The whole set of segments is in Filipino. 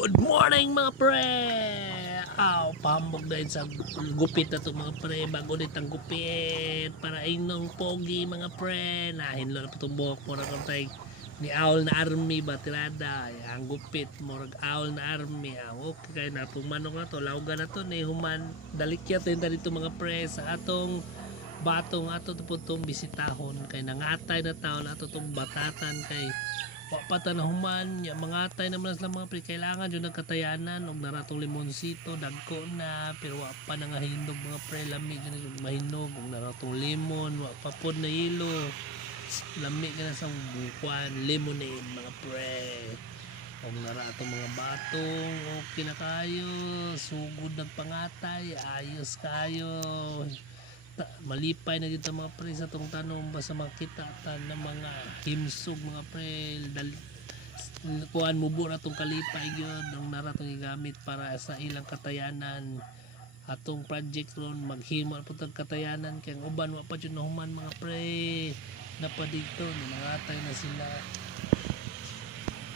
Good morning mga pre! Aw, pambog dahil sa gupit na to mga pre. Bago ulit ang gupit. Para inong pogi mga pre. Nahinlo na po itong buhok mo na kantay ni Owl na Army ba tirada. Ang gupit mo Owl na Army. Ah, okay kayo na itong manok na to. Lauga na to ni Human. Dalikya to yun dito mga pre sa atong batong ato to po itong bisitahon. Kay nangatay na taon ato itong batatan kay Wapata na human, ya mga atay naman sila mga pre, kailangan yun nagkatayanan, og naratong limonsito, dagko na, pero wa pa na nga hinog mga pre, lami na yung mahinog, og naratong limon, wa pa pod na ilo, lami ka na sa bukuan, lemonade mga pre, og naratong mga batong, okay na kayo, sugod nagpangatay, ayos kayo, ta, malipay na dito mga pre sa tong tanong. Basta makita ta ng mga himsog mga pre dal kuan mo na tong kalipay gyud ang nara tong para sa ilang katayanan. Atong project ron maghimo po tag katayanan. Kay ang uban wa pa jud nahuman mga pre. Napa dito nangatay na sila.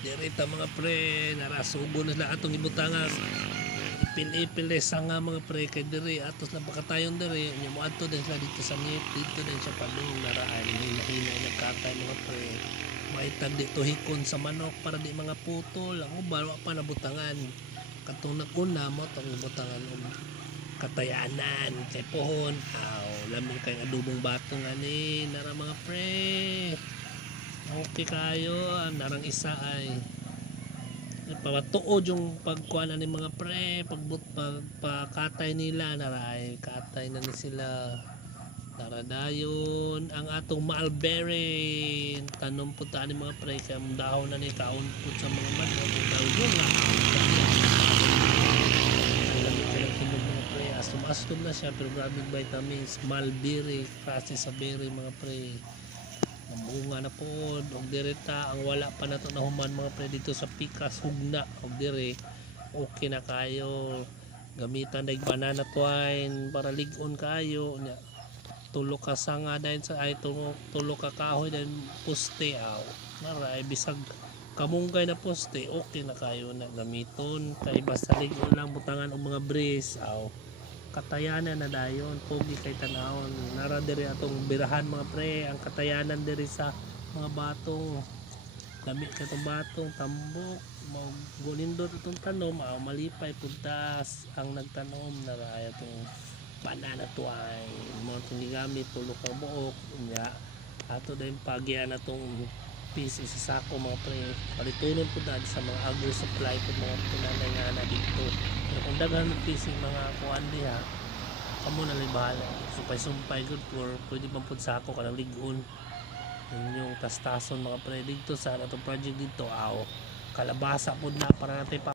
Direta mga pre, narasubo na sila atong ibutangan ipil-ipil eh sanga mga pre kay atos na pakatayon diri. Nya mo adto din sila dito sa nip dito din sa palong naraan. Hina-hina nagkatay mga pre. Maitag dito hikon sa manok para di mga putol. Ang uban wa pa nabutangan katong nakuna mo tong butangan og katayanan kay pohon. Aw lamig kay adubong batong ani nara mga pre. Okay kayo ang narang isa ay pamatuod yung pagkuhanan ng mga pre pagbut pagpakatay nila naray katay na ni sila naradayon ang atong mulberry tanom po ta ni mga pre ang dahon na ni kaon po sa mga ang dahon pre astom-astom na siya pero maraming vitamins mulberry klase sa berry mga pre ang bunga na po og direta ang wala pa na to na human mga pre dito sa pikas hugna og dire okay na kayo. Gamitan dag banana twine para ligon kayo nya. Tulo ka sanga dahil sa ay tulo, tulo ka kahoy dahil poste aw. Mara ay bisag kamunggay na poste okay na kayo na gamiton kay basta ligon lang butangan og mga breeze aw katayanan na dayon pogi kay tanawon nara diri atong birahan mga pre ang katayanan diri sa mga batong. Lamit ka itong batong tambok. Gulindot itong tanom ah, malipay puntas. Ang nagtanom nara itong banana tuay mo itong gigamit tulo ka buok. Nya ato din pagyan na piece sa sako mga pre palitunon po dahil sa mga agri supply po mga pinanay nga na dito. Pero kung daghan ng piece mga kuan diha kamo na lang bahala. Sumpay-sumpay good for pwede pang pud sako kanang ligon. Yun yung tastason mga pre. Dito sa atong project dito aw kalabasa pud na para natin pa